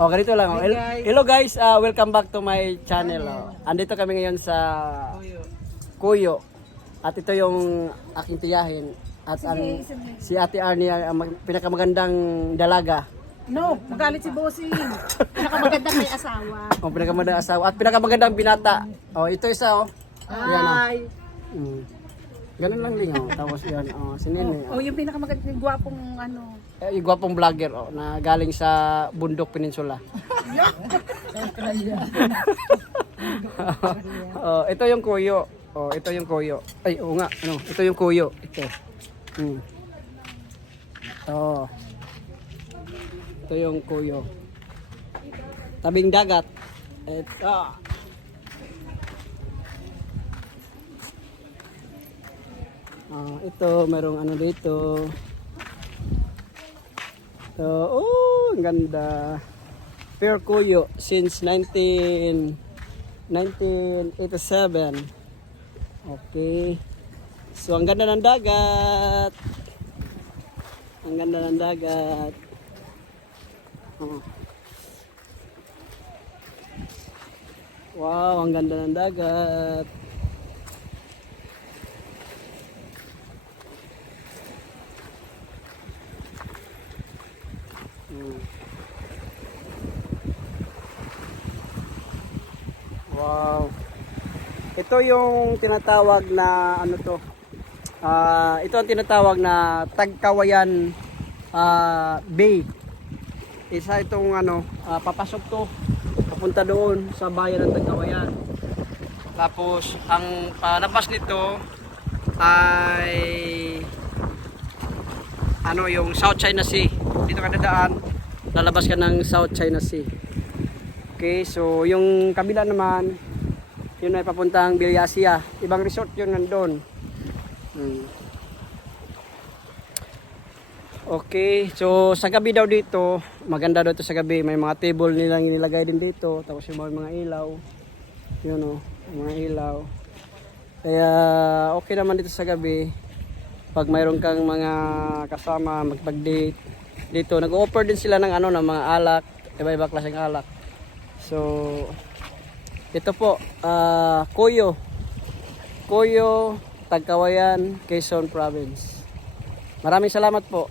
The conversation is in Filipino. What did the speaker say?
Oh, ganito lang. Oh. Hi, guys. Hello guys, welcome back to my channel. Oh. Andito kami ngayon sa Kuyo. At ito yung aking tiyahin. At ang si Ate Arnie ang pinakamagandang dalaga. No, magalit si Bossing. Pinakamaganda may asawa. Oh, pinakamagandang asawa at pinakamagandang binata. Oh, ito isa oh. Ayan, oh. Hi. Ganun lang din oh. Tapos yan, oh, si Nene. Oh, yung pinakamaganda, yung gwapong ano. Yung gwapong vlogger oh, na galing sa Bundok Peninsula. Oh, ito yung kuyo. Oh, ito yung kuyo. Ay, oo nga, ano, ito yung kuyo. Ito. Oh. Ito yung kuyo. Tabing dagat. Ito. Ito, merong ano dito. So, oh, ang ganda. Fair Kuyo since 1987. Okay. So, ang ganda ng dagat. Ang ganda ng dagat. Oh. Wow, ang ganda ng dagat. Wow. Ito yung tinatawag na ano to. Ito ang tinatawag na Tagkawayan Bay. Isa itong ano, papasok to papunta doon sa bayan ng Tagkawayan. Tapos ang palabas nito ay ano yung South China Sea. Dito ka dadaan, lalabas ka ng South China Sea. Okay, so yung kabila naman, yun ay papuntang Bilyasya. Ibang resort yun nandun. Okay, so sa gabi daw dito, maganda daw ito sa gabi. May mga table nilang inilagay din dito. Tapos yung mga ilaw. Yun o, mga ilaw. Kaya okay naman dito sa gabi. Pag mayroon kang mga kasama, magpag-date. Dito, nag-offer din sila ng ano, ng mga alak. Iba-iba klaseng alak. So, ito po, Kuyo, Tagkawayan, Quezon Province. Maraming salamat po.